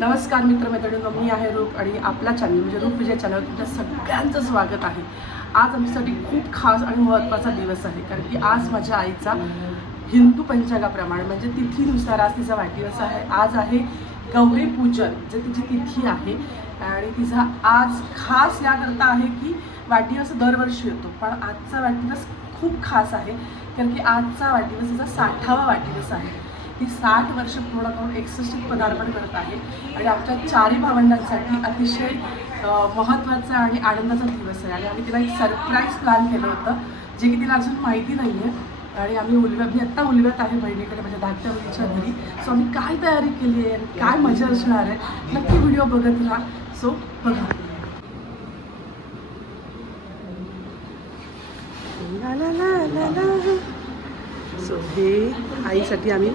नमस्कार मित्रमैत्रिणींनो मी आहे रूप आणि आपला चॅनल म्हणजे रूप विजय चॅनल तुमच्या सगळ्यांचं स्वागत आहे आज आमच्यासाठी खूप खास आणि महत्त्वाचा दिवस आहे कारण की आज माझ्या आईचा हिंदू पंचांगाप्रमाणे म्हणजे तिथीनुसार आज तिचा वाढदिवस आहे आज आहे गौरी पूजन जे तिची तिथी आहे आणि तिचा आज खास याकरता आहे की वाढदिवस दरवर्षी येतो पण आजचा वाढदिवस खूप खास आहे कारण की आजचा वाढदिवस तिचा साठावा वाढदिवस आहे ती साठ वर्ष पूर्ण करून एकसष्टीत पदार्पण करत आहे आणि आमच्या चारही भावंडांसाठी अतिशय महत्त्वाचा आणि आनंदाचा दिवस आहे आणि आम्ही तिला एक सरप्राईज प्लॅन केलं होतं जे की तिला अजून माहिती नाही आहे आणि आम्ही उलव्या मी आत्ता उलव्यात आहे बहिणीकडे माझ्या धाकट्या मुलीच्या घरी सो आम्ही काय तयारी केली आहे काय मजा असणार आहे नक्की व्हिडिओ बघत राहा सो बघा ला ला ला ला सो हे आईसाठी आम्ही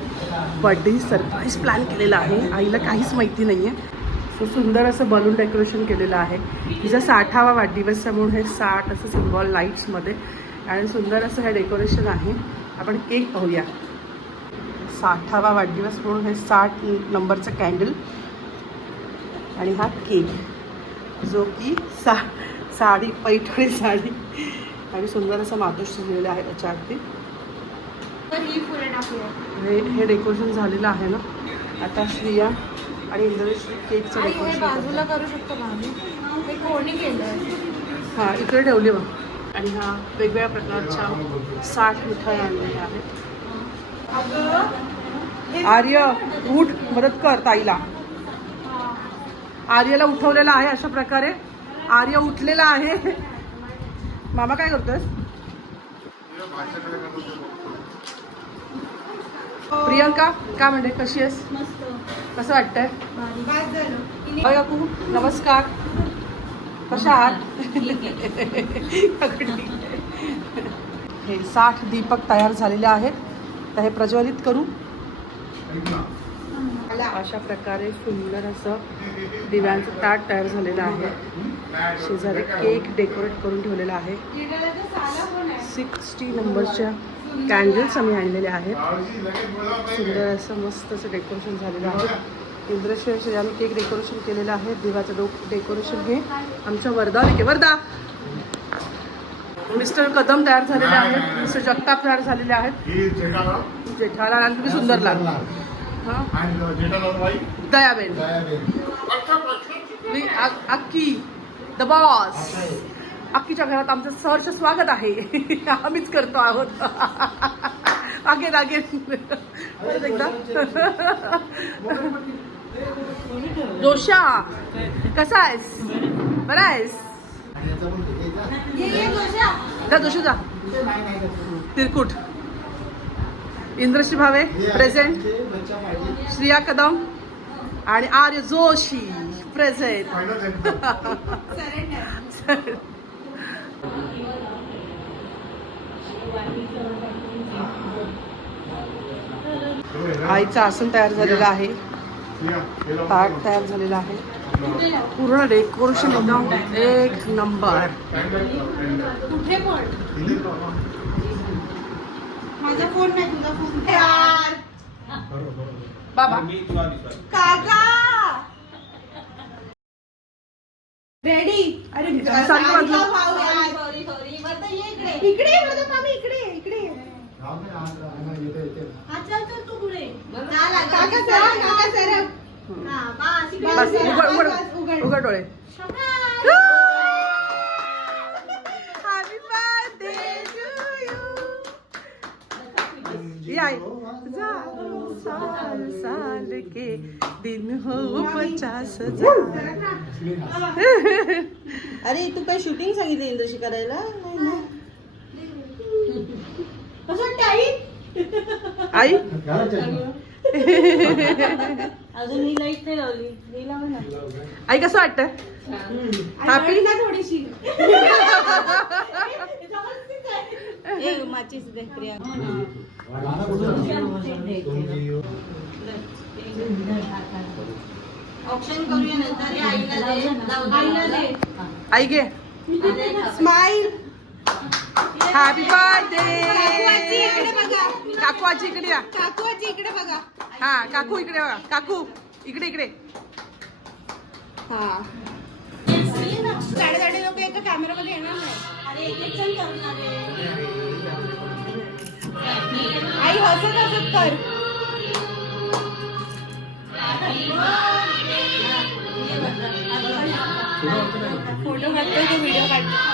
बड्डे सरप्राईज प्लॅन केलेला आहे आईला काहीच माहिती नाही आहे सो सुंदर असं बलून डेकोरेशन केलेलं आहे तिचा साठावा वाढदिवस म्हणून हे साठ असं सिम्बॉल लाईट्समध्ये आणि सुंदर असं हे डेकोरेशन आहे आपण केक पाहूया साठावा वाढदिवस म्हणून हे साठ नंबरचं कॅन्डल आणि हा केक जो की सा साडी पैठणी साडी आणि सुंदर असं मातोश्री लिहिलेलं आहे त्याच्यावरती हे हे डेकोरेशन झालेलं आहे ना आता श्रिया आणि इंद्रश्री केकचं बाजूला करू शकतो हां इकडे ठेवले बघ आणि हा वेगवेगळ्या प्रकारच्या साठ मिठाई आणलेल्या आहेत आर्य उठ मदत कर ताईला आर्यला उठवलेला आहे अशा प्रकारे आर्य उठलेला आहे मामा काय करतोस प्रियंका काय म्हणते कशी आहेस कसं वाटतंय नमस्कार कशा आहात हे साठ दीपक तयार झालेले आहेत तर हे प्रज्वलित करू अशा प्रकारे सुंदर असं दिव्यांचं ताट तयार झालेलं आहे शेजारी केक डेकोरेट करून ठेवलेला आहे सिक्स्टी नंबरच्या कॅन्डल्स आम्ही आणलेले आहेत सुंदर असं मस्त असं डेकोरेशन झालेलं आहे इंद्रशिवाय आम्ही केक डेकोरेशन केलेलं आहे दिवाचं डो डेकोरेशन हे आमच्या वर्धा विके वर्धा मिस्टर कदम तयार झालेले आहेत मिस्टर जगताप तयार झालेले आहेत जेठाला आणि तुम्ही लागला दयाबेन मी अक्की द बॉस अक्कीच्या घरात आमचं सहर्ष स्वागत आहे आम्हीच करतो आहोत आगे आगे एकदा जोशा कसा आहेस बरा आहेस जा जोशी जा तिरकुट इंद्रश्री भावे प्रेझेंट श्रिया कदम आणि आर्य जोशी प्रेझेंट आईचं आसन तयार झालेलं आहे ताट तयार झालेला आहे पूर्ण डेकोरेशन एकदम एक नंबर माझा फोन नाही तुझा फोन बाबा काका रेडी अरे सारी बाजू इकडे म्हणतात आम्ही इकडे इकडे उघड यू या जा साल साल के दिन हो पचास अरे तू काय शूटिंग सांगितली इंद्रशी करायला आई अजून ही लाईट नाही लावली ही लावा आई कसं वाटत हॅपी ना थोडीशी ए माचीच प्रिया ऑप्शन आई स्माईल हॅपी बर्थडे काकू आजी इकडे या काकू आजी इकडे बघा हा काकू इकडे बघा काकू इकडे इकडे हा साडे साडे लोक एका कॅमेरामध्ये येणार नाही आई हसत हसत कर फोटो काढतो व्हिडिओ काढतो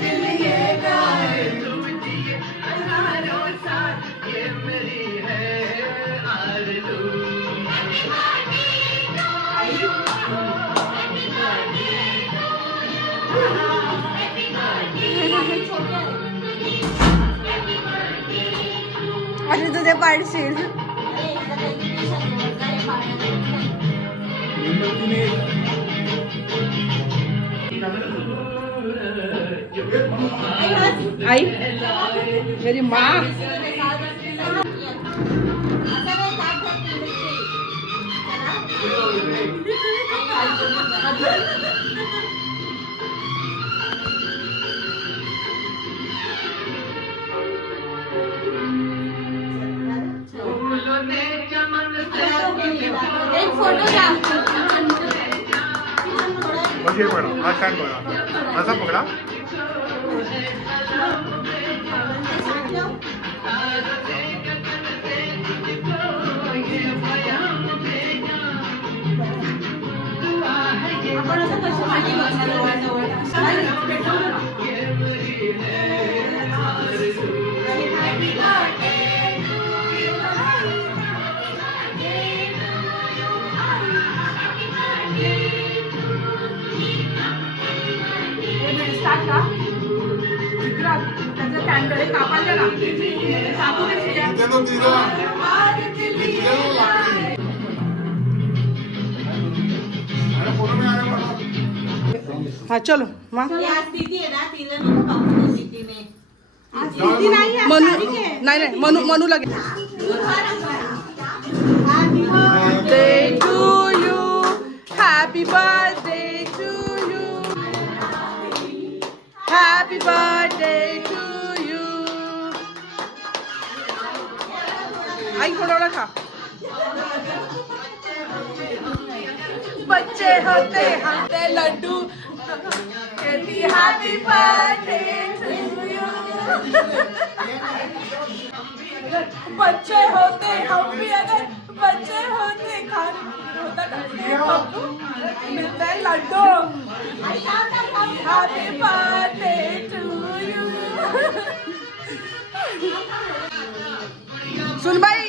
आणि तुझे पाडशील आई मेरी मा Oye, bueno, más tango, ¿no? ¿Más tango, verdad? ¿Más tango, verdad? चलो मनू नाही लगे Happy टू यू you. आई थोड़ा थोड़ा खा बच्चे होते हाथे लड्डू कहती हैप्पी बर्थडे टू यू बच्चे होते हम भी अगर बच्चे होते खान होता तो मिलता है लड्डू हैप्पी बर्थडे टू यू सुनबाई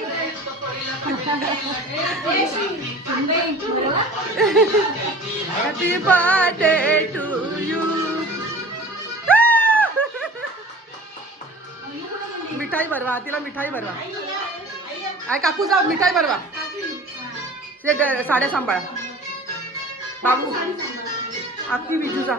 हॅपी टू यू मिठाई भरवा तिला मिठाई भरवा आय काकू जाऊ मिठाई भरवा साड्या सांभाळा बाबू आपली विजू जा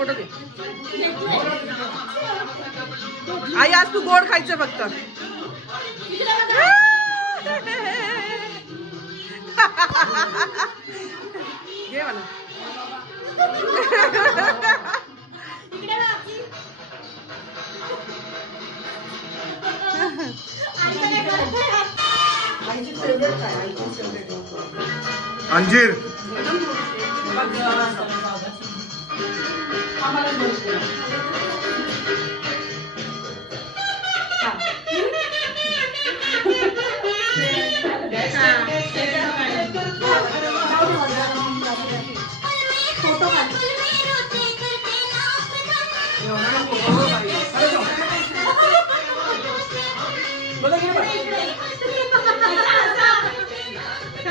फोटो आई आज तू गोड खायचं फक्त घे मला अंजीर আমারও বসবে ছোট কাজ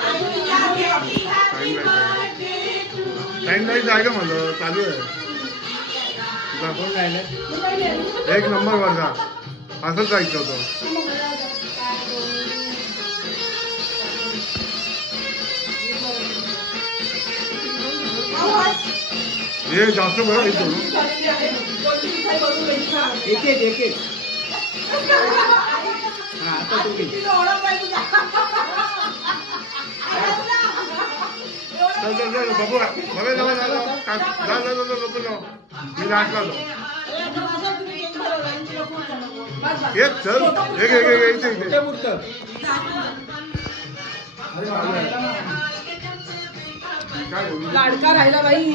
टाइम लाईट आहे का म्हणलं चालू आहे एक नंबर वर्धा असंच जायचं होतं हे जास्त बरं एक एक एक आता बघू मी लाट लावलो एक चल एक एक एक लाडका राहिला बाई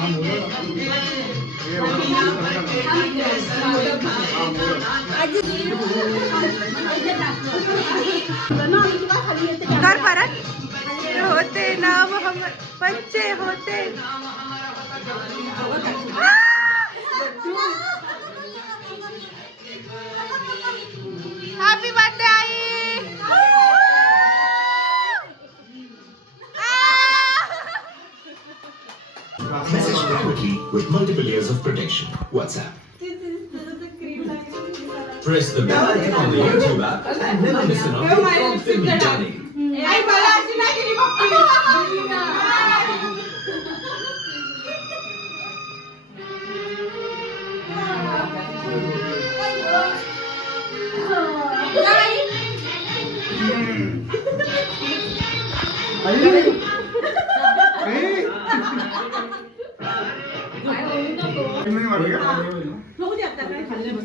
कर परत होते नाम हम बच्चे होते हैप्पी बर्थडे आई adequately with multiple layers of protection. WhatsApp. Press the bell icon on the YouTube app and never miss an update from Filmy Danny. Are you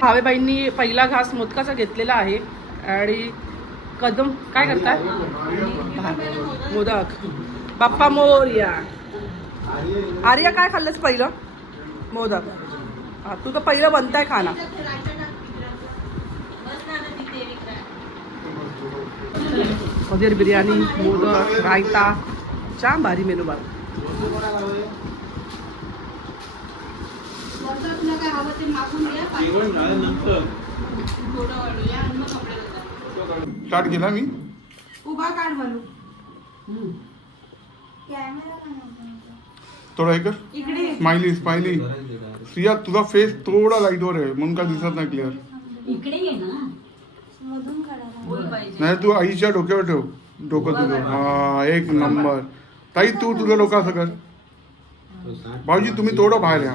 भावेबाईंनी पहिला घास मोदकाचा घेतलेला आहे आणि कदम काय करतात मोदक बाप्पा मोर्या आर्या काय खाल्लंस पहिलं मोदक तू तर पहिलं बनताय खाना पनीर बिर्याणी मोदक रायता छान भारी मेनू बाबा स्टार्ट केला मी उभा स्माइली स्माइली तुझा फेस थोडा लाईट वर आहे म्हणून का दिसत नाही क्लिअर इकडे नाही तू आईच्या डोक्यावर ठेव डोकं तुझं हा एक नंबर ताई तू तुझं डोकं असं कर हो, भाऊजी तुम्ही थोडं बाहेर या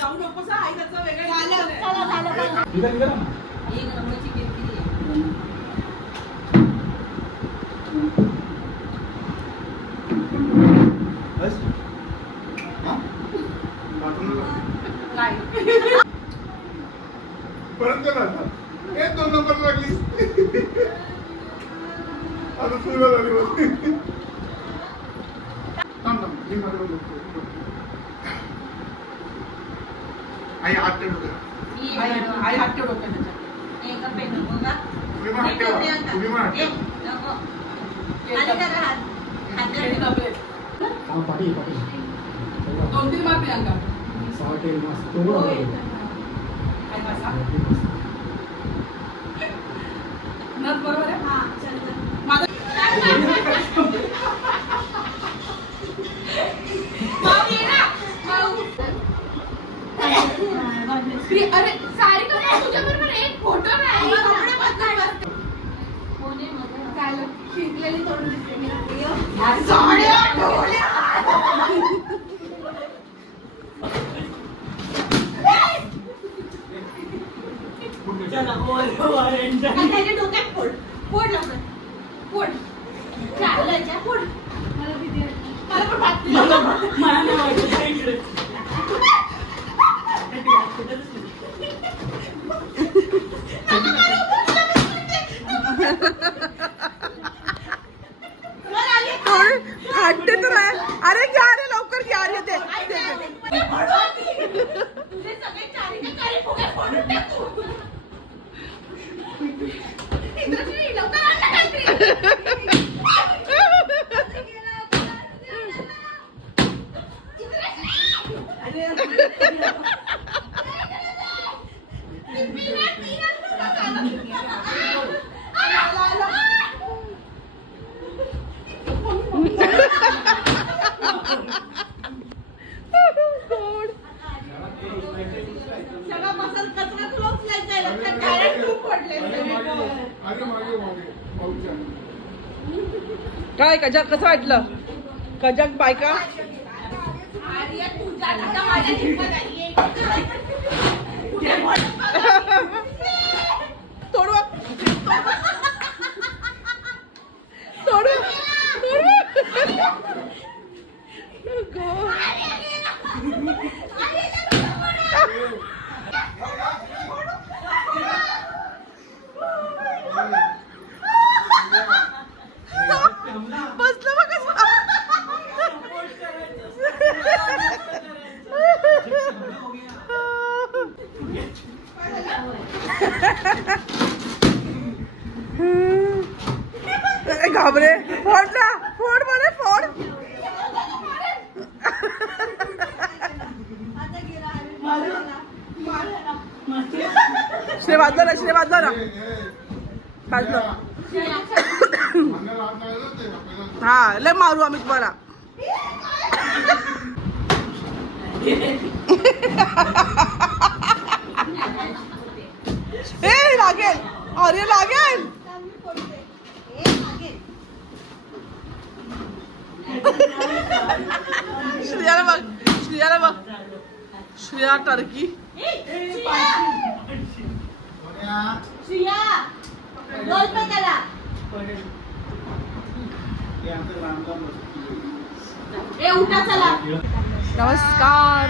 जाऊ नकोस आई त्याचं वेगळं झालं झालं ते पडवा ती तुझे सगळे चारी का कारे फुगे फोडून टाकू इंद्रजी लवकर आणला काहीतरी कजाक कसं वाटलं कजाक बायका तोडू तोडू बापरे फोड ना फोड बरे फोड श्री वाजलो ना श्री वाजलो ना वाजलो हा लय मारू आम्ही तुम्हाला ए लागेल अरे लागेल Şuraya बघ नमस्कार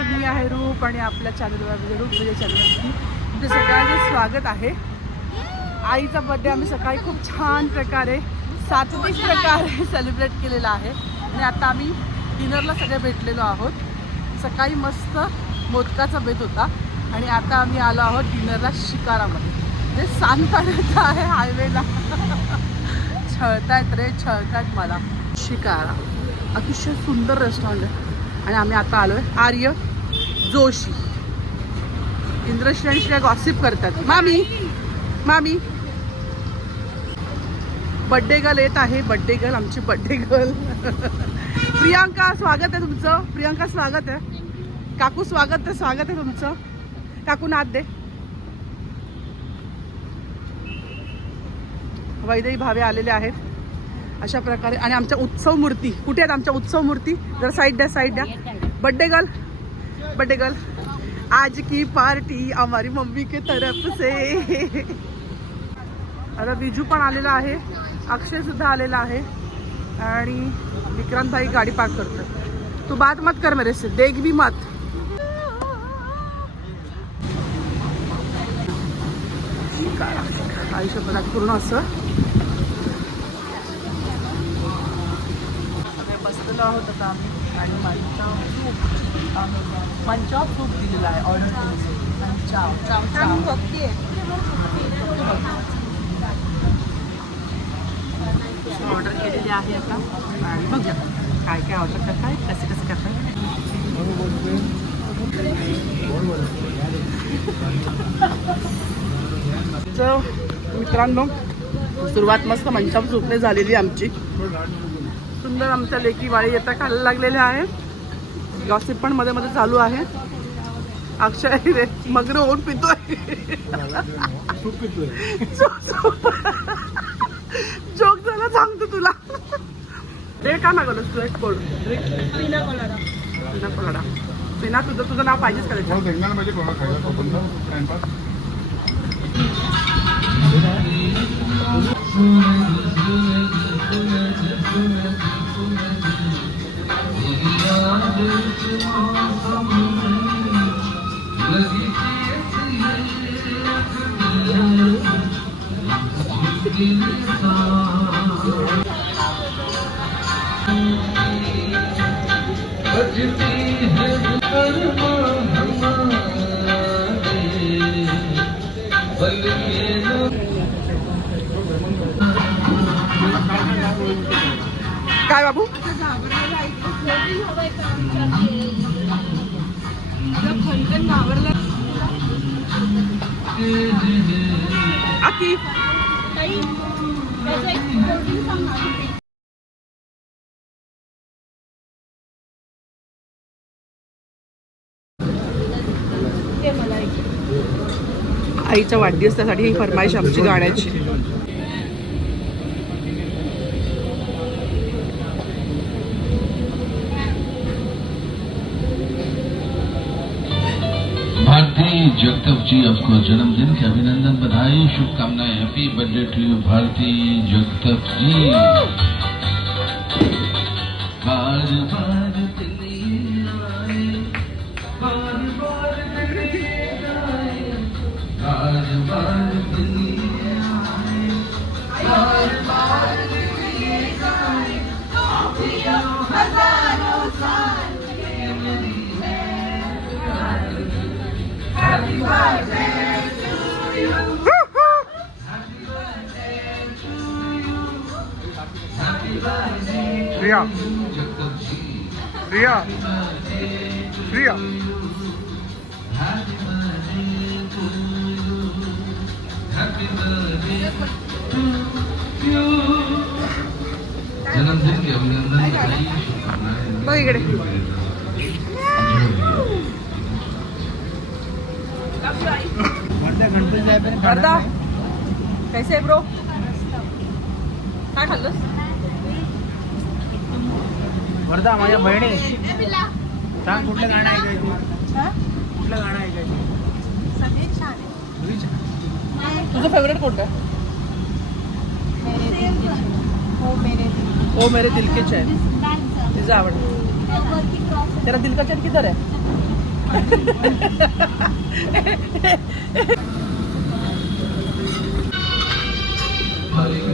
मी आहे रूप आणि आपल्या चॅनलवर म्हणजे रूप म्हणजे चॅनलवरती तुमचं सगळ्यांचं स्वागत आहे आईचा बड्डे आम्ही सकाळी खूप छान प्रकारे सात्विक प्रकारे सेलिब्रेट केलेला आहे आणि आता आम्ही डिनरला सगळे भेटलेलो आहोत सकाळी मस्त मोदकाचा बेत होता आणि आता आम्ही आलो आहोत डिनरला शिकारामध्ये जे म्हणजे सांगता आहे हायवेला छळतायत रे छळतायत मला शिकारा अतिशय सुंदर रेस्टॉरंट आहे आणि आम्ही आता आलो आहे आर्य जोशी इंद्रश्रेणीशिवाय गॉसिप करतात मामी मामी बड्डे गर्ल येत आहे बड्डे गर्ल आमची बड्डे गर्ल प्रियांका स्वागत आहे तुमचं प्रियांका स्वागत आहे काकू स्वागत आहे स्वागत आहे तुमचं काकू नाद दे वैदई भावे आलेले आहेत अशा प्रकारे आणि आमच्या उत्सव मूर्ती कुठे आहेत आमच्या उत्सव मूर्ती जर साईड द्या साईड द्या बड्डे गर्ल बड्डे गर्ल आज की पार्टी हमारी मम्मी के तरफ से अरे बिजू पण आलेला आहे अक्षय सुद्धा आलेला आहे आणि विक्रांत भाई गाडी पार्क करतो तू बात मत कर मेरे से देख भी मत आयुष्यपणात पूर्ण असं आहोत आता आम्ही आणि मंचा सूप दिलेला आहे ऑर्डर चाव चाव चाव ऑर्डर केलेली आहे आता आणि काय काय ऑर्डर काय कसे कसं मित्रांनो सुरुवात मस्त मंचाप झोपणे झालेली आमची सुंदर आमच्या लेकी वाळी आता खायला लागलेल्या आहे गॉसिप पण मध्ये मध्ये चालू आहे अक्षय रे मगर पितो पितोय सांगतो तुला ते काय मागवलंस तू एक तुझं तुझं नाव पाहिजेच करायचं काय बाबू आईच्या वाढदिवसासाठी ही फरमाईश आमची गाण्याची जगतव जी आपको जन्मदिन के अभिनंदन बधाई शुभकामनाएं happy birthday to you Bharati जगतव ji बार बार 리아 리아 리아 저는 눈이 없는 너 이래 कसे कैसे ब्रो काय खाल्लंस वर्धा माझ्या बहिणी सांग कुठलं गाणं ऐकायचं कुठलं गाणं ऐकायचं तुझं फेवरेट कोणतं ओ मेरे दिल के चैन हो, हो, तिचं आवड त्याला दिल का किधर आहे Hare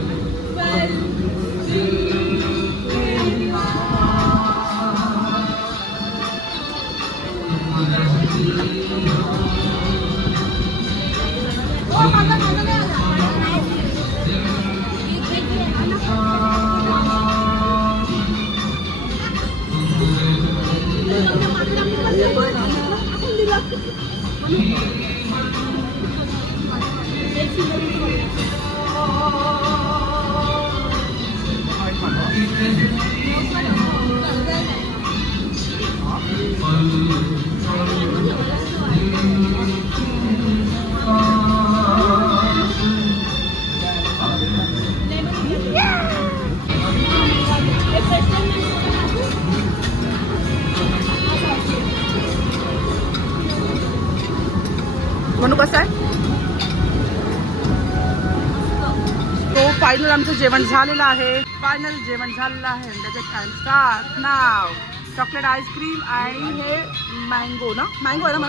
आमचं जेवण झालेलं आहे फायनल जेवण झालेलं आहे नाव चॉकलेट आईस्क्रीम आणि हे मँगो ना मँगो आहे ना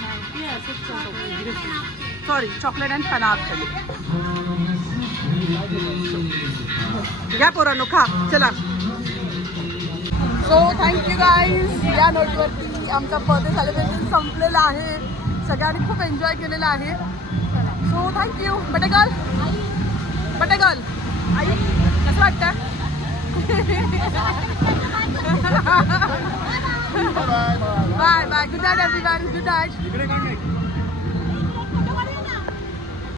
मॅम सॉरी चॉकलेट अँड पनाब चले घ्या पोरांनो खा चला सो थँक्यू गाईज या नोटवरती आमचा बर्थडे सेलिब्रेशन संपलेला आहे सगळ्यांनी खूप एन्जॉय केलेला आहे सो थँक्यू बटेगल बटेगल Ayun, कसं वाटतं? Bye bye. Good night everyone. Good night.